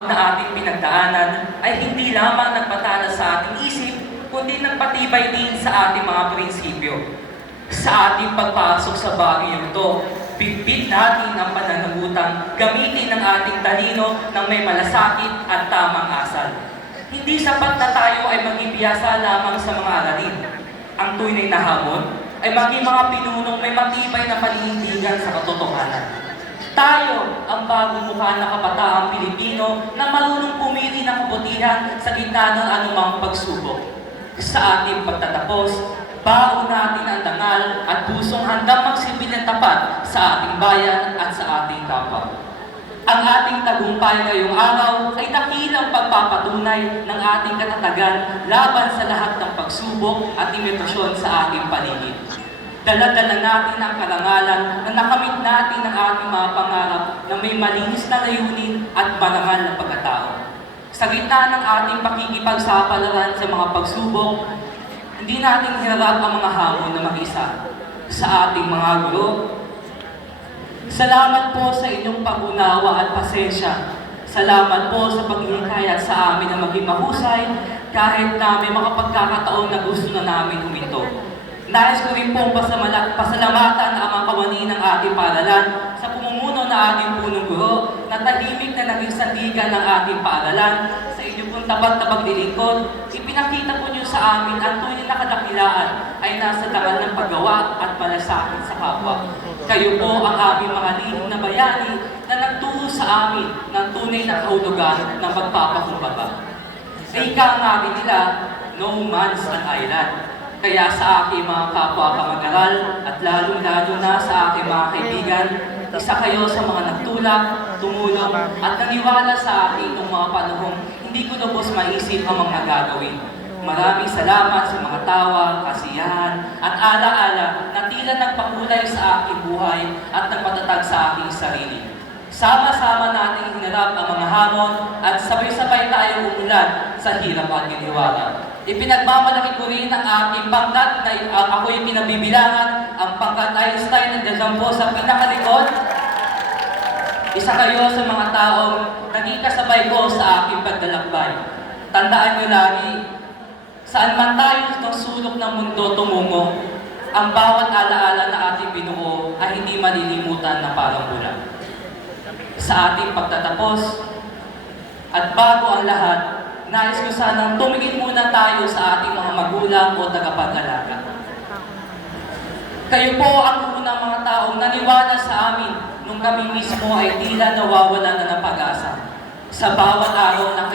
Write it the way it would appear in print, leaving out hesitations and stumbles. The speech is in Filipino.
na ating pinagdaanan ay hindi lamang nagpatala sa ating isip, kundi nagpatibay din sa ating mga prinsipyo. Sa ating pagpasok sa bagyong ito, bitbit natin ang pananagutan, gamitin ang ating talino ng may malasakit at tamang asal. Hindi sapat na tayo ay maging biyasa lamang sa mga aralin. Ang tunay na hamon ay maging mga pinunong may matibay na paninindigan sa katotohanan. Tayo ang bagong mukha na kabataang Pilipino na marunong pumili ng kabutihan sa gitna ng anumang pagsubok. Sa ating pagtatapos, baon natin ang dangal at pusong handang magsilbi ng tapat sa ating bayan at sa ating kapwa. Ang ating tagumpay ngayong araw ay dakilang pagpapatunay ng ating katatagan laban sa lahat ng pagsubok at limitasyon sa ating paligid. Dala-dala natin ang karangalan na nakamit natin ang ating mga pangarap na may malinis na layunin at marangal na pagkatao. Sa gitna ng ating pakikipagsapalaran sa mga pagsubok, hindi natin hinarap ang mga hamon na mag-isa. Sa ating mga guro, salamat po sa inyong pag-unawa at pasensya. Salamat po sa paghihikayat sa amin na maging mahusay kahit na may mga pagkakataon na gusto na namin huminto. Nais ko rin pong pasalamatan ang mga kawani ng ating paaralan sa pumumuno ng ating punong guro na tahimik na naging sandigan ng ating paaralan. Sa inyong pong tapat na paglilingkod, ipinakita po niyo sa amin ang tunay na kadakilaan ay nasa dangal ng paggawa at malasakit sa kapwa. Kayo po ang aming mga lihim na bayani na nagturo sa amin ng tunay na kahulugan ng pagpapakumbaba. Sa ika nga rin nila, no man's an island. Kaya sa aking mga kapwa kamag-aral at lalong-lalo na sa aking mga kaibigan, isa kayo sa mga nagtulak, tumulong at naniwala sa akin noong mga panahong hindi ko lubos maisip ang mga gagawin. Maraming salamat sa mga tawa, kasiyahan at ala-ala na tila nagpakulay sa aking buhay at nagpatatag sa aking sarili. Sama-sama nating hinarap ang mga hamon at sabay-sabay tayong umulan sa hirap at ginhiwala. Ipinagmamalaki ko rin ang aking pangkat na ako'y pinabibilangan, ang pangkat Einstein na dyan po sa pinakalikod. Isa kayo sa mga taong naging kasabay ko sa aking paglalakbay. Tandaan nyo lagi, saan man tayo ng sulok ng mundo tumungo, ang bawat alaala na ating binuo ay hindi malilimutan na parang bulan. Sa ating pagtatapos, at bago ang lahat, nais ko sanang tumingin muna tayo sa ating mga magulang o tagapag-alaga. Kayo po ang unang mga taong naniwala sa amin nung kami mismo ay tila nawawala na ng pag-asa. Sa bawat araw na